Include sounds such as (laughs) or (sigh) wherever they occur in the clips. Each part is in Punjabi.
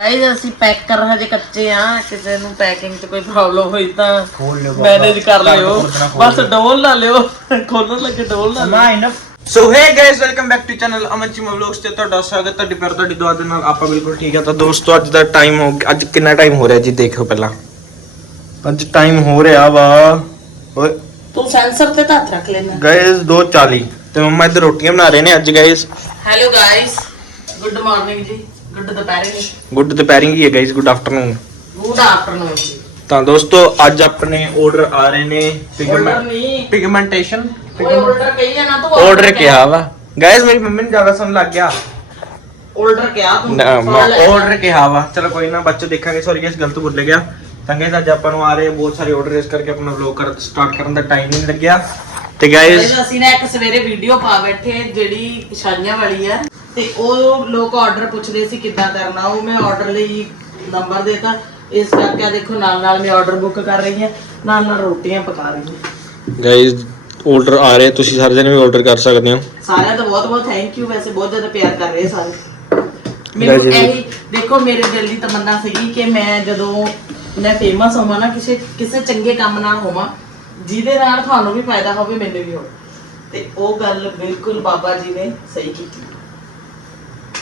ਗਾਇਸ ਅਸੀਂ ਪੈਕ ਕਰ ਹਜੇ ਕੱਚੇ ਆ ਕਿਸੇ ਨੂੰ ਪੈਕਿੰਗ 'ਚ ਕੋਈ ਪ੍ਰੋਬਲਮ ਹੋਈ ਤਾਂ ਖੋਲ ਲਿਓ ਮੈਨੇਜ ਕਰ ਲਿਓ। ਬਸ ਡੋਲ ਨਾ ਲਿਓ। ਖੋਲਣ ਲੱਗੇ ਡੋਲ ਨਾ ਲਿਓ। Mind so hey guys welcome back to channel Aman Cheema vlogs ਤੇ ਤੁਹਾਡਾ ਸਵਾਗਤ ਤੁਹਾਡੀ ਪਿਆਰ ਤੁਹਾਡੀ ਦੁਆ ਦੇ ਨਾਲ ਆਪਾਂ ਬਿਲਕੁਲ ਠੀਕ ਆ। ਤਾਂ ਦੋਸਤੋ ਅੱਜ ਦਾ ਟਾਈਮ ਹੋ ਗਿਆ ਅੱਜ ਕਿੰਨਾ ਟਾਈਮ ਹੋ ਰਿਹਾ ਜੀ ਦੇਖੋ ਪਹਿਲਾਂ। ਅੱਜ ਟਾਈਮ ਹੋ ਰਿਹਾ ਵਾ ਓਏ। ਤੂੰ ਸੈਂਸਰ ਤੇ ਤਾਂ ਹੱਥ ਰੱਖ ਲੈਣਾ ਗਾਇਸ 2:40 ਤੇ ਮੰਮਾ ਇੱਧਰ ਰੋਟੀਆਂ ਬਣਾ ਰਹੇ ਨੇ ਅੱਜ guys hello guys good morning ji. Good ਦੁਪਹਿਰੇ ਗੁੱਡ ਦੁਪਹਿਰਿੰਗ ਹੀ ਹੈ guys good afternoon good afternoon ਤਾਂ ਦੋਸਤੋ ਅੱਜ ਆਪਣੇ ਆਰਡਰ ਆ ਰਹੇ ਨੇ ਨਹੀਂ। ਪਿਗਮੈਂਟੇਸ਼ਨ ਆਰਡਰ ਕਹੀ ਜਾਣਾ ਤੂੰ ਆਰਡਰ ਕਿਹਾ ਵਾ। ਗਾਇਸ ਮੇਰੀ ਮੰਮੀ ਨੂੰ ਜ਼ਿਆਦਾ ਸੁਣ ਲੱਗ ਗਿਆ। ਆਰਡਰ ਕਿਹਾ ਤੂੰ। ਆਰਡਰ ਕਿਹਾ ਵਾ। ਚਲੋ ਕੋਈ ਨਾ ਬੱਚੇ ਦੇਖਾਂਗੇ। ਸੌਰੀ ਗਾਇਸ ਗਲਤ ਬੋਲ ਗਿਆ। ਤਾਂ ਗਾਇਸ ਅੱਜ ਆਪਾਂ ਨੂੰ ਆ ਰਹੇ ਬਹੁਤ ਸਾਰੇ ਆਰਡਰ ਇਸ ਕਰਕੇ ਆਪਣਾ ਵਲੌਗ ਕਰ ਸਟਾਰਟ ਕਰਨ ਦਾ ਟਾਈਮ ਨਹੀਂ ਲੱਗਿਆ। ਤੇ ਗਾਇਸ ਅਸੀਂ ਨਾ ਇੱਕ ਸਵੇਰੇ ਵੀਡੀਓ ਪਾ ਬੈਠੇ ਜਿਹੜੀ ਛਾਈਆਂ ਵਾਲੀ ਆ। ਤੇ ਉਹ ਲੋਕ ਆਰਡਰ ਪੁੱਛਦੇ ਸੀ ਕਿੱਦਾਂ ਕਰਨਾ ਉਹ ਮੈਂ ਆਰਡਰ ਲਈ ਨੰਬਰ ਦੇਤਾ। ਇਸ ਕਰਕੇ ਆ ਦੇਖੋ ਨਾਲ ਨਾਲ ਮੈਂ ਆਰਡਰ ਬੁੱਕ ਕਰ ਰਹੀ ਹਾਂ ਨਾਲ ਨਾਲ ਰੋਟੀਆਂ ਪਕਾ ਰਹੀ ਹਾਂ। ਗਾਇਸ ਆਰਡਰ ਆ ਰਹੇ ਤੁਸੀਂ ਸਾਰੇ ਜਣੇ ਵੀ ਆਰਡਰ ਕਰ ਸਕਦੇ ਹੋ। ਸਾਰਿਆਂ ਦਾ ਬਹੁਤ ਬਹੁਤ ਥੈਂਕ ਯੂ ਵੈਸੇ ਬਹੁਤ ਜ਼ਿਆਦਾ ਪਿਆਰ ਕਰ ਰਹੇ ਸਾਰੇ। ਮੈਨੂੰ ਇਹ- ਇਹੀ ਦੇਖੋ ਮੇਰੇ ਦਿਲ ਦੀ ਤਮੰਨਾ ਸੀਗੀ ਕਿ ਮੈਂ ਜਦੋਂ ਮੈਂ ਫੇਮਸ ਹੋਵਾਂ ਨਾ ਕਿਸੇ ਕਿਸੇ ਚੰਗੇ ਕੰਮ ਨਾਲ ਹੋਵਾਂ ਜਿਹਦੇ ਨਾਲ ਤੁਹਾਨੂੰ ਵੀ ਫਾਇਦਾ ਹੋਵੇ ਮੈਨੂੰ ਵੀ ਹੋਵੇ। ਤੇ ਉਹ ਗੱਲ ਬਿਲਕੁਲ ਬਾਬਾ ਜੀ ਨੇ ਸਹੀ ਕੀਤੀ।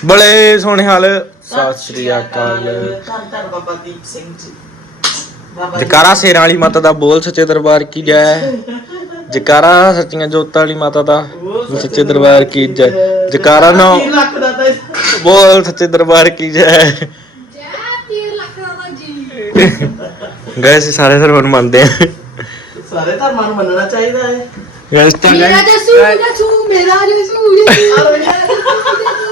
ਬੜੇ ਸੋਹਣੇ ਹਾਲ। ਸਤਿ ਸ਼੍ਰੀ ਅਕਾਲ। ਧੰਨ ਧੰਨ ਬਾਬਾ ਦੀਪ ਸਿੰਘ ਜੀ। ਬਾਬਾ ਜੀ ਜਕਾਰਾ ਸੇਰਾਂ ਵਾਲੀ ਮਾਤਾ ਦਾ ਬੋਲ ਸੱਚੇ ਦਰਬਾਰ ਕੀ ਜੈ। ਜਕਾਰਾ ਸੱਚੀਆਂ ਜੋਤਾਂ ਵਾਲੀ ਮਾਤਾ ਦਾ ਸੱਚੇ ਦਰਬਾਰ ਕੀ ਜੈ। ਜਕਾਰਾ ਨਾ ਤਿੰਨ ਲੱਖ ਦਾ ਤਾਂ ਬੋਲ ਸੱਚੇ ਦਰਬਾਰ ਕੀ ਜੈ। ਗਏ ਸਾਰੇ ਧਰਮਾਂ ਨੂੰ ਮੰਨਦੇ ਆ ਸਾਰੇ ਧਰਮਾਂ ਨੂੰ ਮੰਨਣਾ ਚਾਹੀਦਾ ਹੈ। ਗੈਸ ਤਾਂ ਮੇਰਾ ਜਸੂ ਜਸੂ ਮੇਰਾ ਜਸੂ (laughs)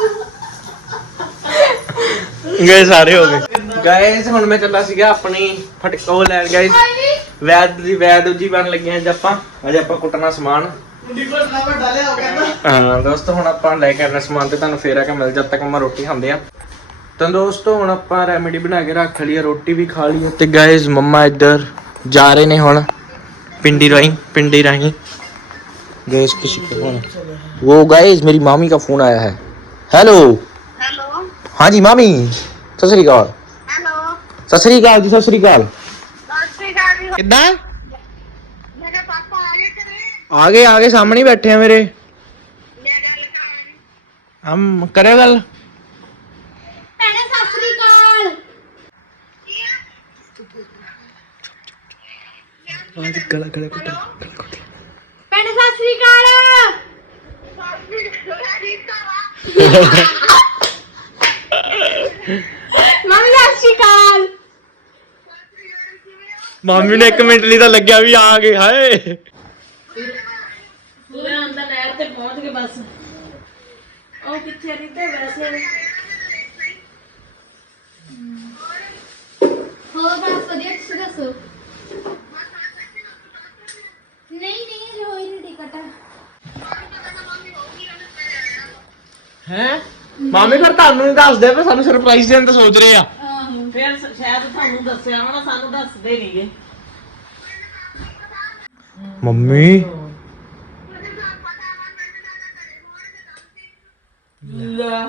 ਗਏ ਸਾਰੇ ਹੋ ਗਏ ਗਾਇਸ ਹੁਣ ਮੈਂ ਚੱਲਾ ਸੀਗਾ ਆਪਣੀ ਫਟਕੋ ਲੈਣ ਗਾਇਸ ਵੈਦ ਦੀ ਵੈਦ ਜੀ ਬਣ ਲੱਗੀਆਂ ਅੱਜ ਆਪਾਂ ਅੱਜ ਆਪਾਂ ਕੁੱਟਣਾ ਸਮਾਨ ਡਿਫਰੈਂਟ ਨੰਬਰ ਡਾਲਿਆ ਹੋ ਕਹਿੰਦਾ ਹਾਂ ਦੋਸਤੋ ਹੁਣ ਆਪਾਂ ਲੈ ਕੇ ਆਣਾ ਸਮਾਨ ਤੇ ਤੁਹਾਨੂੰ ਫੇਰ ਆ ਕੇ ਮਿਲ ਜਦ ਤੱਕ ਆਪਾਂ ਰੋਟੀ ਖਾਂਦੇ ਆ ਤਾਂ ਦੋਸਤੋ ਹੁਣ ਆਪਾਂ ਰੈਮੇਡੀ ਬਣਾ ਕੇ ਰੱਖ ਲਈ ਆ ਰੋਟੀ ਵੀ ਖਾ ਲਈ ਆ ਤੇ ਗਾਇਸ ਮੰਮਾ ਇੱਧਰ ਜਾ ਰਹੇ ਨੇ ਹੁਣ ਪਿੰਡੀ ਰਾਹੀਂ ਪਿੰਡੀ ਰਾਹੀਂ गैस किसी का फोन है वो गाइस मेरी मामी का फोन आया है हेलो ਹੈਲੋ हाँ जी मामी ਸਤਿ ਸ੍ਰੀ ਅਕਾਲ। ਹੈਲੋ। ਸਤਿ ਸ੍ਰੀ ਅਕਾਲ ਜੀ ਸਤਿ ਸ੍ਰੀ ਅਕਾਲ। ਸਤਿ ਸ਼੍ਰੀ ਅਕਾਲ ਕਿੱਦਾਂ? ਮੇਰੇ ਪਾਪਾ ਆ ਗਏ ਘਰੇ। ਆ ਗਏ ਆ ਗਏ ਸਾਹਮਣੇ ਹੀ ਬੈਠੇ ਆ ਮੇਰੇ। ਮੇਰੇ ਹਮ ਕਰਿਓ ਗੱਲ। ਭੈਣੇ ਸਤਿ ਸ੍ਰੀ ਅਕਾਲ। ਗਲਾ ਸਤਿ ਸ੍ਰੀ ਅਕਾਲ। ਮਾਮੀ ਨੇ 1 ਮਿੰਟ ਲਈ ਤਾਂ ਲੱਗਿਆ ਵੀ ਆ ਗਏ ਹਾਏ। ਪੂਰੇ ਅੰਦਰ ਨਹਿਰ ਤੇ ਪਹੁੰਚ ਗਏ ਬਸ। ਉਹ ਕਿੱਥੇ ਨਹੀਂ ਤੇ ਵੈਸੇ ਹੋਰ ਬਸ ਵਧੀਆ ਤੁਸੀਂ ਦੱਸੋ? ਨਹੀਂ ਨਹੀਂ ਰੋਈ ਨਹੀਂ ਟਿਕਟ ਹੈ? ਮਾਮੀ ਫਿਰ ਤੁਹਾਨੂੰ ਨਹੀਂ ਦੱਸਦੇ ਪਏ ਸਾਨੂੰ ਸਰਪ੍ਰਾਈਜ਼ ਦੇਣ ਦਾ ਸੋਚ ਰਹੇ ਆ। ਫਿਰ ਸ- ਸ਼ਾਇਦ ਤੁਹਾਨੂੰ ਦੱਸਿਆ ਹੋਣਾ ਸਾਨੂੰ ਦੱਸਦੇ ਨਹੀਂਗੇ ਮੰਮੀ? ਲੈ।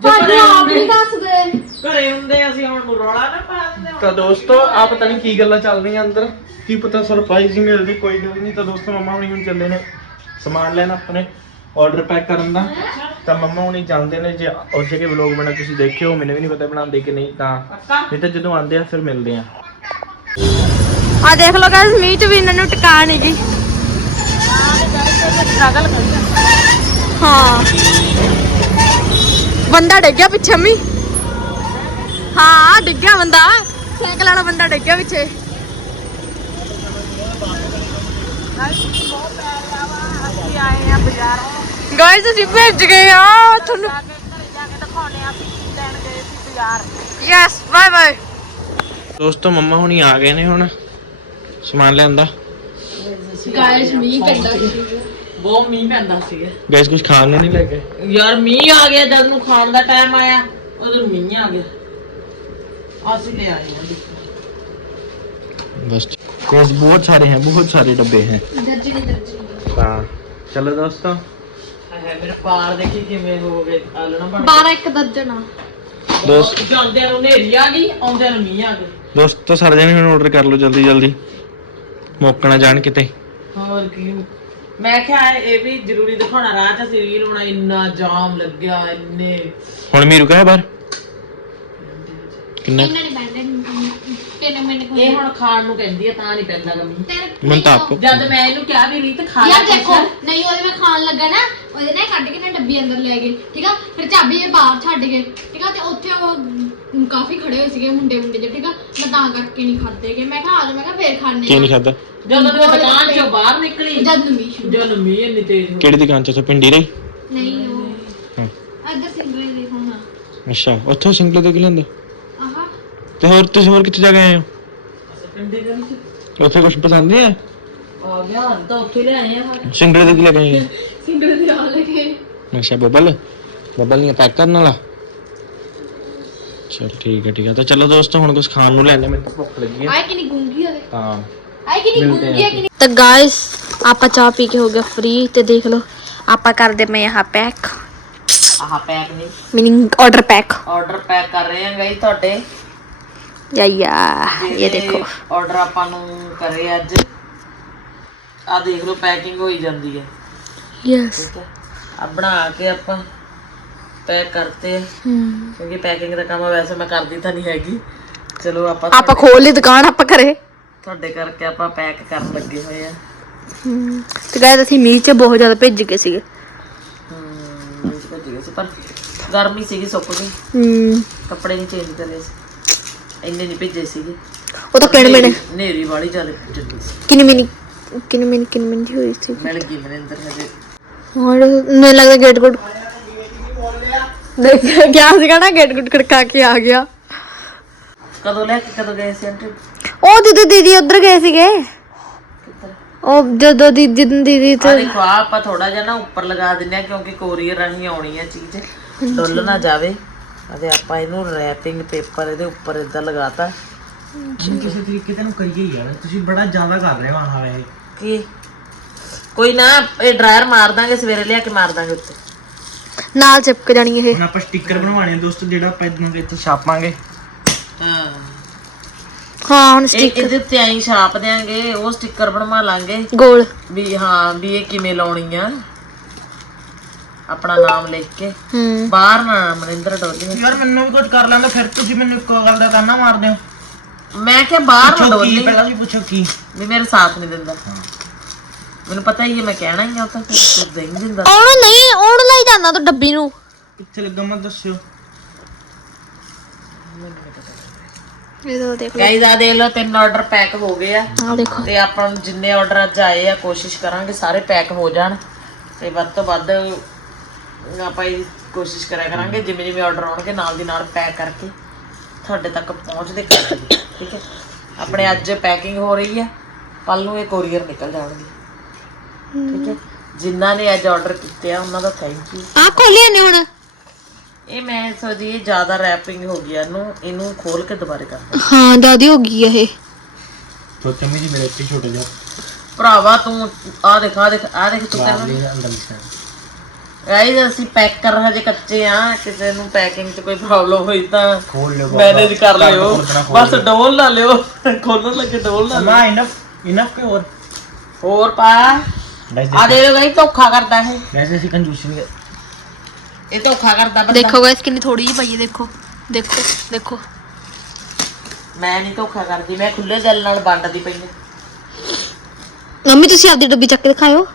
ਤੁਹਾਨੂੰ ਆਪ ਨਹੀਂ ਦੱਸਦੇ। ਘਰੇ ਹੁੰਦੇ ਅਸੀਂ ਹੁਣ ਰੌਲਾ ਨਾ ਪਾ ਦਿੰਦੇ ਤਾਂ ਦੋਸਤੋ ਆ ਪਤਾ ਨਹੀਂ ਕੀ ਗੱਲਾਂ ਚੱਲ ਰਹੀਆਂ ਅੰਦਰ। ਕੀ ਪਤਾ ਸਰਪ੍ਰਾਈਜ਼ ਹੀ ਮਿਲਦੀ ਕੋਈ ਗੱਲ ਨਹੀਂ ਤਾਂ ਦੋਸਤੋ ਮਮਾ ਹੁਣੀ ਹੁਣ ਚੱਲੇ ਨੇ ਸਮਾਨ ਲੈਣ ਆਪਣੇ। ਆਰਡਰ ਪੈਕ ਕਰਨ ਦਾ। ਤਾਂ ਮਮਾ ਹੁਣੀ ਜਾਂਦੇ ਨੇ ਜੇ ਉਹ ਜਿਹੜੇ ਵਲੌਗ ਬਣਾ ਤੁਸੀਂ ਦੇਖਿਓ ਮੈਨੂੰ ਵੀ ਨਹੀਂ ਪਤਾ ਬਣਾਉਂਦੇ ਕਿ ਨਹੀਂ ਤਾਂ ਨਹੀਂ ਤਾਂ ਜਦੋਂ ਆਉਂਦੇ ਆ ਫਿਰ ਮਿਲਦੇ ਆ। ਆ ਦੇਖ ਲਓ ਗਾਇਸ ਮੀਂਹ ਚ ਵੀ ਇਹਨਾਂ ਨੂੰ ਟਿਕਾ ਨਹੀਂ ਜੀ। ਹਾਂ। ਬੰਦਾ ਡਿੱਗਿਆ ਪਿੱਛੇ ਮੀ ਹਾਂ ਡਿੱਗਿਆ ਬੰਦਾ। ਸਾਈਕਲ ਵਾਲਾ ਬੰਦਾ ਡਿੱਗਿਆ ਪਿੱਛੇ। ਅਸੀਂ ਆਏ ਆ ਬਾਜ਼ਾਰੋਂ। ਗਾਇਸ ਅਸੀਂ ਭੱਜ ਗਏ ਆ। ਤੁਹਾਨੂੰ ਯੈਸ ਬਾਏ ਬਾਏ ਦੋਸਤੋ ਮੰਮਾ ਹੁਣੀ ਆ ਗਏ ਨੇ ਹੁਣ ਸਮਾਨ ਲੈਂਦਾ ਗਾਇਸ ਮੀਂਹ ਪੈਂਦਾ ਸੀ। ਬਹੁਤ ਮੀਂਹ ਪੈਂਦਾ ਸੀ। ਗਾਇਸ ਕੁਝ ਖਾਣ ਨੂੰ ਨਹੀਂ ਲੈ ਕੇ? ਯਾਰ ਮੀਂਹ ਆ ਗਿਆ ਜਦ ਨੂੰ ਖਾਣ ਦਾ ਟਾਈਮ ਆਇਆ। ਉਦੋਂ ਮੀਂਹ ਆ ਗਿਆ। ਅਸੀਂ ਲੈ ਆਏ ਬਸ ਕੋਸ ਬਹੁਤ ਸਾਰੇ ਹੈ ਬਹੁਤ ਸਾਰੇ ਡੱਬੇ ਹੈ। ਦਰਜਨ ਦਰਜਨ। ਹਾਂ। ਚਲੋ ਦੋਸਤੋ ਹਾਏ ਮੇਰੇ ਪਾਰ ਦੇਖੀ ਕਿਵੇਂ ਹੋ ਗਏ। ਆਲਣਾ ਬਣ 12 ਇੱਕ ਦਰਜਨ ਆ। ਦੋਸਤ ਜਾਂਦਿਆਂ ਨੂੰ ਨੇਰੀ ਆ ਗਈ ਆਉਂਦਿਆਂ ਨੂੰ ਮੀਂਹ ਆ ਗਏ ਦੋਸਤੋ ਸਾਰੇ ਜਣੇ ਹੁਣ ਆਰਡਰ ਕਰ ਲਓ ਜਲਦੀ ਜਲਦੀ। ਮੁੱਕ ਨਾ ਜਾਣ ਕਿਤੇ। ਹੋਰ ਕੀ। ਮੈਂ ਕਿਹਾ ਇਹ ਵੀ ਜ਼ਰੂਰੀ ਦਿਖਾਉਣਾ ਰਾਹ ਚ ਅਸੀਂ ਰੀਲ ਬਣਾ ਇੰਨਾ ਜਾਮ ਲੱਗਿਆ ਇੰਨੇ ਹੁਣ ਮੀਰੂ ਕਹੇ ਬਾਹਰ? ਕਿੰਨੇ ਇਹਨਾਂ ਨੇ। ਬੈਠੇ ਕਿੰਨੇ ਮਿੰਟ ਇਹ ਹੁਣ ਖਾਣ ਨੂੰ ਕਹਿੰਦੀ ਆ ਤਾਂ ਨਹੀਂ ਪੈਂਦਾ ਗਮੀ ਮਨ ਤਾਂ ਆਪ ਜਦ ਮੈਂ ਇਹਨੂੰ ਕਿਹਾ ਵੀ ਰੀਤ ਖਾ ਲੈ ਯਾਰ ਦੇਖੋ। ਨਹੀਂ ਉਹਦੇ ਮੈਂ ਖਾਣ ਲੱਗਾ ਨਾ ਉਹਦੇ ਨੇ ਕੱਢ ਕੇ ਨਾ ਡੱਬੀ ਅੰਦਰ ਲੈ ਗਏ ਠੀਕ ਆ? ਫਿਰ ਚਾਬੀ ਇਹ ਬਾਹਰ ਛੱਡ ਗਏ ਠੀਕ ਆ? ਤੇ ਉੱਥੇ ਉਹ ਕਾਫੀ ਖੜੇ ਹੋਏ ਸੀਗੇ ਮੁੰਡੇ ਮੁੰਡੇ ਜਿਹੇ ਠੀਕ ਆ? ਮੈਂ ਤਾਂ ਕਰਕੇ ਨਹੀਂ ਖਾਦੇ ਗਏ ਮੈਂ ਕਿਹਾ ਆ ਜਾ ਮੈਂ ਕਿਹਾ ਫੇਰ ਖਾਣੇ ਕੀ ਨਹੀਂ ਖਾਦਾ ਜਦੋਂ ਮੈਂ ਦੁਕਾਨ ਚੋਂ ਬਾਹਰ ਨਿਕਲੀ ਜਦ ਨੂੰ ਵੀ ਸ਼ੁਰੂ। ਜਦੋਂ ਮੀਂਹ ਇੰਨੀ ਤੇਜ਼ ਹੋ ਕਿਹੜੀ ਦੁਕਾਨ ਚ ਪਿੰਡੀ ਰਹੀ? ਨਹੀਂ ਉਹ ਹਾਂ। ਇੱਧਰ ਸਿੰਗਰੇ ਦੇ ਹੁਣ ਅੱਛਾ ਉੱਥੋਂ ਸਿੰਗਲ ਤੋਂ ਕੀ ਲੈਂਦੇ? ਤੇ ਹੋਰ ਤੁਸੀਂ ਹੋਰ ਕਿੱਥੇ ਜਾ ਕੇ ਆਏ ਹੋ? ਚੰਡੀਗੜ੍ਹ ਚ ਉੱਥੇ ਕੁਝ ਪਸੰਦ ਨਹੀਂ ਆਇਆ ਆ ਗਿਆ ਤਾਂ ਉੱਥੇ ਲੈਣੇ ਆ ਸਿੰਗਲ ਦੇ ਕੀ ਲੈ ਕੇ ਦੇ ਨਾਲ ਲੈ ਕੇ ਅੱਛਾ ਬਬਲ। ਬਬਲ ਨਹੀਂ ਪੈਕ ਕਰਨ ਵਾਲਾ? ਚਲ ਠੀਕ ਹੈ ਠੀਕ ਹੈ। ਤਾਂ ਚਲੋ ਦੋਸਤੋ ਹੁਣ ਆਪਾਂ ਚਾਹ ਪੀ ਕੇ ਹੋ ਗਿਆ ਫ੍ਰੀ ਤੇ ਦੇਖ ਲਓ ਆਪਾਂ ਕਰਦੇ ਮੈਂ ਆਹ ਪੈਕ ਆਹ ਪੈਕ ਨਹੀਂ। Meaning order pack order pack ਕਰ ਰਹੇ ਆ ਗਾਈ ਤੁਹਾਡੇ। ਯਾਇਆ ਇਹ ਦੇਖੋ। ਆਰਡਰ ਆਪਾਂ ਨੂੰ ਕਰੇ ਅੱਜ। ਆ ਦੇਖ ਲਓ ਪੈਕਿੰਗ ਹੋਈ ਜਾਂਦੀ ਹੈ। ਯੈਸ ਆ ਬਣਾ ਕੇ ਆਪਾਂ ਪੈਕ ਕਰਤੇ ਕਿਉਂਕਿ ਪੈਕਿੰਗ ਦਾ ਕੰਮ ਵੈਸੇ ਮੈਂ ਕਰਦੀ ਤਾਂ ਨਹੀਂ ਹੈਗੀ। ਚਲੋ ਆਪਾਂ ਆਪਾਂ ਖੋਲ ਲਈ ਦੁਕਾਨ ਆਪਾਂ ਘਰੇ। ਤੁਹਾਡੇ ਕਰਕੇ ਆਪਾਂ ਪੈਕ ਕਰਨ ਲੱਗੇ ਹੋਏ ਆ। ਤੇ ਗਾਇਸ ਅਸੀਂ ਮੀਂਹ ਬਹੁਤ ਜ਼ਿਆਦਾ ਭਿੱਜ ਗਏ ਸੀਗੇ। ਹਮ ਭਿੱਜ ਗਏ ਸੀ ਪਰ ਗਰਮੀ ਸੀਗੀ ਸੁੱਕ ਗਈ। ਹਮ ਕੱਪੜੇ ਨਹੀਂ ਚੇਂਜ ਕਰੇ ਸੀ। ਇੰਨੇ ਨਹੀਂ ਭੇਜੇ ਸੀਗੇ। ਉਹ ਤਾਂ ਕਿਣ ਮਿੰਟ ਨੇਰੀ ਵਾਲੀ ਚੱਲ ਚੱਲੀ ਸੀ। ਕਿੰਨੀ ਮਿੰਟ ਕਿੰਨੀ ਮਿੰਟ ਕਿੰਨੀ ਮਿੰਟ ਹੋਈ ਸੀ? ਮਿਲ ਗਈ ਮਨਿੰਦਰ ਹਜੇ। ਹੋਰ ਮੈਨੂੰ ਲੱਗਦਾ ਗੇਟ ਗੁੱਟ ਦੇਖ ਗਿਆ ਸੀਗਾ ਨਾ ਗੇਟ ਗੁੱਟ ਖੜਕਾ ਕੇ ਆ ਗਿਆ। ਕਦੋਂ ਲੈ ਕੇ ਕਦੋਂ ਗਏ ਸੀ ਆਂਟੀ? ਉਹ ਦੀਦੀ ਦੀਦੀ ਉਧਰ ਗਏ ਸੀਗੇ। ਕਿੱਧਰ? ਉਹ ਜਦੋਂ ਦੀਦੀ ਦੀਦੀ ਆ ਤੇ ਦੇਖੋ ਆਹ ਆਪਾਂ ਥੋੜਾ ਜਿਹਾ ਨਾ ਉੱਪਰ ਲਗਾ ਦਿੰਨੇ ਆ ਕਿਉਂਕਿ ਕੋਰੀਅਰ ਰਾਹੀਂ ਆਉਣੀ ਆ ਚੀਜ਼। ਡੁੱਲ ਨਾ ਜਾਵੇ। ਅਤੇ ਆਪਾਂ ਇਹਨੂੰ ਰੈਪਿੰਗ ਪੇਪਰ ਇਹਦੇ ਉੱਪਰ ਇਦਾਂ ਲਗਾਤਾ। ਕਿਸੇ ਤਰੀਕੇ ਤੇ ਨੂੰ ਕਰੀਏ ਯਾਰ ਤੁਸੀਂ ਬੜਾ ਜ਼ਿਆਦਾ ਕਰ ਰਹੇ ਹੋ ਆਹ ਵੇ ਕੀ? ਕੋਈ ਨਾ ਇਹ ਡਰਾਇਰ ਮਾਰ ਦਾਂਗੇ ਸਵੇਰੇ ਲਿਆ ਕੇ ਮਾਰ ਦਾਂਗੇ ਉੱਤੇ। ਨਾਲ ਚਿਪਕ ਜਾਣੀ ਇਹ। ਹੁਣ ਆਪਾਂ ਸਟicker ਬਣਵਾਣੇ ਆ ਦੋਸਤੋ ਜਿਹੜਾ ਆਪਾਂ ਇਦਾਂ ਇੱਥੇ ਛਾਪਾਂਗੇ। ਹਾਂ। ਹਾਂ ਹੁਣ ਇਹ ਸਟਿਕ ਇਹਦੇ ਉੱਤੇ ਐਂ ਛਾਪ ਦਿਆਂਗੇ ਉਹ ਸਟicker ਬਣਵਾ ਲਾਂਗੇ। ਗੋਲ। ਵੀ ਹਾਂ ਵੀ ਇਹ ਕਿਵੇਂ ਲਾਉਣੀ ਆ। ਆਪਣਾ ਨਾਮ ਲਿਖ ਕੇ। ਹੂੰ। ਬਾਹਰ ਨਾ ਮਨਿੰਦਰ ਡੋਲੀ। ਯਾਰ ਮੈਨੂੰ ਵੀ ਕੁਝ ਕਰ ਲੈਂਦਾ ਫਿਰ ਤੁਸੀਂ ਮੈਨੂੰ ਇੱਕੋ ਗੱਲ ਦਾ ਤਾਨਾ ਮਾਰਦੇ ਹੋ। ਮੈਂ ਕਿਹਾ ਬਾਹਰ ਨਾ ਪੁੱਛੋ ਕੀ ਡੋਲੀ। ਪਹਿਲਾਂ ਵੀ ਪੁੱਛੋ ਕੀ। ਵੀ ਮੇਰੇ ਸਾਥ ਨਹੀਂ ਦਿੰਦਾ। ਮੈਨੂੰ ਪਤਾ ਹੀ ਹੈ ਮੈਂ ਕਹਿਣਾ ਹੀ ਆ ਉਹ ਤਾਂ ਫਿਰ ਤੂੰ ਦੇ ਨਹੀਂ ਦਿੰਦਾ। ਉਹਨੂੰ ਨਹੀਂ ਉਹਨੂੰ ਲਈ ਜਾਂਦਾ ਤੂੰ ਡੱਬੀ ਨੂੰ। ਕਿੱਥੇ ਲੱਗਾ ਮੈਂ ਦੱਸਿਓ। ਇਹ ਦੇਖ ਗਾਈਜ਼ ਆ ਦੇਖ ਲਓ ਤਿੰਨ ਆਰਡਰ ਪੈਕ ਹੋ ਗਏ ਆ। ਆ ਦੇਖੋ। ਤੇ ਆਪਾਂ ਨੂੰ ਜਿੰਨੇ ਆਰਡਰ ਅੱਜ ਆਏ ਆ ਕੋਸ਼ਿਸ਼ ਕਰਾਂਗੇ ਸਾਰੇ ਪੈਕ ਹੋ ਜਾਣ। ਤੇ ਵੱਧ ਤੋਂ ਵੱਧ ਆਪਾਂ ਇਹ ਕੋਸ਼ਿਸ਼ ਕਰਿਆ ਕਰਾਂਗੇ ਜਿਵੇਂ ਜਿਵੇਂ ਆਰਡਰ ਆਉਣਗੇ ਨਾਲ ਦੀ ਨਾਲ ਪੈਕ ਕਰਕੇ ਤੁਹਾਡੇ ਤੱਕ ਪਹੁੰਚਦੇ ਕਰਾਂਗੇ ਠੀਕ ਹੈ? ਆਪਣੇ ਅੱਜ ਪੈਕਿੰਗ ਹੋ ਰਹੀ ਹੈ ਕੱਲ ਨੂੰ ਇਹ ਕੋਰੀਅਰ ਨਿਕਲ ਜਾਣਗੇ। ਠੀਕ ਹੈ? ਜਿਨ੍ਹਾਂ ਨੇ ਅੱਜ ਆਰਡਰ ਕੀਤੇ ਆ ਉਹਨਾਂ ਦਾ ਥੈਂਕ ਯੂ ਆ ਖੋਲੀ ਨੇ ਹੁਣ। ਇਹ ਮੈਂ ਸੋਚੀ ਇਹ ਜ਼ਿਆਦਾ ਰੈਪਿੰਗ ਹੋ ਗਈ ਇਹਨੂੰ ਇਹਨੂੰ ਖੋਲ ਕੇ ਦੁਬਾਰੇ ਕਰ ਹਾਂ ਦਾਦੀ ਹੋ ਗਈ ਇਹ। ਛੋਟੇ ਮੀ ਜੀ ਮੇਰੇ ਇੱਥੇ ਛੋਟੇ ਜਿਹਾ। ਭਰਾਵਾ ਤੂੰ ਆ ਦੇਖ ਆ ਦੇਖ ਆ ਦੇਖ ਤੂੰ ਕਰ ਅੰਦਰ ਲਿਖਿਆ ਗਾਈਜ਼ ਅਸੀਂ ਪੈਕ ਕਰ ਹਜੇ ਕੱਚੇ ਆ ਕਿਸੇ ਨੂੰ ਪੈਕਿੰਗ 'ਚ ਕੋਈ ਪ੍ਰੋਬਲਮ ਹੋਈ ਤਾਂ ਖੋਲ ਲਿਓ ਮੈਨੇਜ ਕਰ ਲਿਓ। ਬਸ ਡੋਲ ਨਾ ਲਿਓ। ਖੋਲਣ ਲੱਗੇ ਡੋਲ ਨਾ ਮਾ ਇਨਫ ਇਨਫ ਕਿ ਹੋਰ? ਹੋਰ ਪਾ। ਗਾਇਸ ਆ ਦੇ ਲੋ ਗਾਈ ਧੋਖਾ ਕਰਦਾ ਹੈ ਵੈਸੇ ਅਸੀਂ ਕੰਜੂਸੀ ਨਹੀਂ ਇਹ ਧੋਖਾ ਕਰਦਾ ਬੰਦਾ। ਦੇਖੋ ਗਾਇਸ ਕਿੰਨੀ ਥੋੜੀ ਜਿਹੀ ਪਈ ਹੈ ਦੇਖੋ। ਦੇਖੋ ਦੇਖੋ। ਮੈਂ ਨਹੀਂ ਧੋਖਾ ਕਰਦੀ ਮੈਂ ਖੁੱਲੇ ਦਿਲ ਨਾਲ ਵੰਡਦੀ ਪਈ ਹਾਂ। ਮੰਮੀ ਤੁਸੀਂ ਆਪਦੀ ਡੱਬੀ ਚੱਕ ਕੇ ਦਿਖਾਓ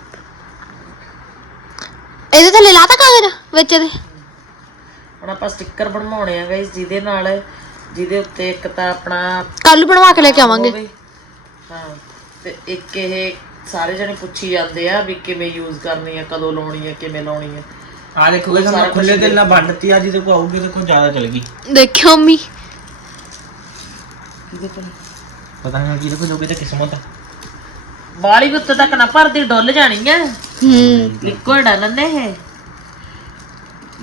ਇਹਦੇ ਥੱਲੇ ਲਾਤਾ ਕਾਗਜ਼ ਵਿੱਚ ਇਹਦੇ? ਹੁਣ ਆਪਾਂ ਸਟicker ਬਣਵਾਉਣੇ ਆ ਗਾਈਜ਼ ਜਿਹਦੇ ਨਾਲ ਜਿਹਦੇ ਉੱਤੇ ਇੱਕ ਤਾਂ ਆਪਣਾ ਕੱਲ ਬਣਵਾ ਕੇ ਲੈ ਕੇ ਆਵਾਂਗੇ। ਹੋਵੇ। ਹਾਂ ਤੇ ਇੱਕ ਇਹ ਸਾਰੇ ਜਣੇ ਪੁੱਛੀ ਜਾਂਦੇ ਆ ਵੀ ਕਿਵੇਂ ਯੂਜ਼ ਕਰਨੀ ਆ ਕਦੋਂ ਲਾਉਣੀ ਆ ਕਿਵੇਂ ਲਾਉਣੀ ਆ। ਆ ਦੇਖੋ ਗਾਇਸ ਮੈਂ ਖੁੱਲੇ ਦਿਲ ਨਾਲ ਵੰਡਤੀ ਆ ਜਿਹਦੇ ਕੋ ਆਊਗੀ ਤੇ ਕੋ ਜ਼ਿਆਦਾ ਚਲ ਗਈ। ਦੇਖਿਓ ਮੰਮੀ। ਕਿਹਦੇ ਕੋਲ ਪਤਾ ਨਹੀਂ ਕਿਹਦੇ ਕੋ ਜੋਗੇ ਤੇ ਕਿਸਮਤ ਬਾਲੀ ਗੁੱਤ ਤੱਕ ਨਾ ਭਰਦੀ ਡੁੱਲ ਜਾਣੀ ਆ। ਹੂੰ। ਲਿਕੁਇਡ ਆ ਨੰਨੇ ਇਹ।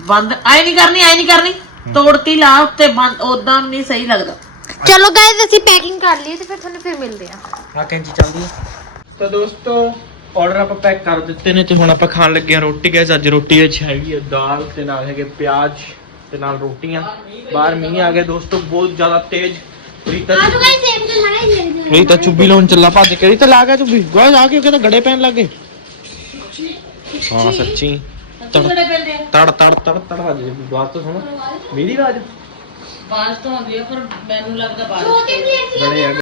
ਬੰਦ ਆਈ ਨਹੀਂ ਕਰਨੀ ਆਈ ਨਹੀਂ ਕਰਨੀ। ਤੋੜਤੀ ਲਾ ਉੱਤੇ ਬੰਦ ਉਦਾਂ ਨਹੀਂ ਸਹੀ ਲੱਗਦਾ। ਚਲੋ ਗਾਇਸ ਅਸੀਂ ਪੈਕਿੰਗ ਕਰ ਲਈ ਤੇ ਫਿਰ ਤੁਹਾਨੂੰ ਫਿਰ ਮਿਲਦੇ ਆ ਆ ਕੈਂਚੀ ਚੱਲਦੀ ਹੈ। ਤਾਂ ਦੋਸਤੋ ਆਰਡਰ ਆਪਾਂ ਪੈਕ ਕਰ ਦਿੱਤੇ ਨੇ ਤੇ ਹੁਣ ਆਪਾਂ ਖਾਣ ਲੱਗੇ ਆ ਰੋਟੀ। ਗੈਸ ਅੱਜ ਰੋਟੀ ਵਿੱਚ ਹੈਗੀ ਹੈ ਦਾਲ ਤੇ ਨਾਲ ਹੈਗੇ ਪਿਆਜ਼ ਤੇ ਨਾਲ ਰੋਟੀਆਂ। ਬਾਹਰ ਮੀਂਹ ਆ ਗਿਆ ਦੋਸਤੋ ਬਹੁਤ ਜ਼ਿਆਦਾ ਤੇਜ਼। ਰੀਤਾ ਆਜੋ ਗਾਇਸ ਸੇਬ ਤੇ ਸਾਰਾ ਹੀ ਦੇਖਦੇ ਰੀਤਾ ਚੁੱਬੀ ਲਾਉਣ ਚੱਲਾ ਭੱਜ ਕੇ। ਰੀਤਾ ਲਾ ਗਿਆ ਚੁੱਬੀ ਗਾਇਸ ਆ ਕੇ ਕਹਿੰਦਾ ਗੜੇ ਪੈਣ ਲੱਗੇ ਹਾਂ ਸੱਚੀ। ਆ ਤੜ ਤੜ ਤੜ ਤੜ ਵੱਜ ਬਾਤ ਤਾਂ ਸੁਣ। ਮੇਰੀ ਆਵਾਜ਼? ਬਾਰਿਸ਼ ਤਾਂ ਆਉਂਦੀ ਆ ਪਰ ਮੈਨੂੰ ਲੱਗਦਾ ਦੋ ਤਿੰਨ ਪਲੇਟ ਸੀ ਆ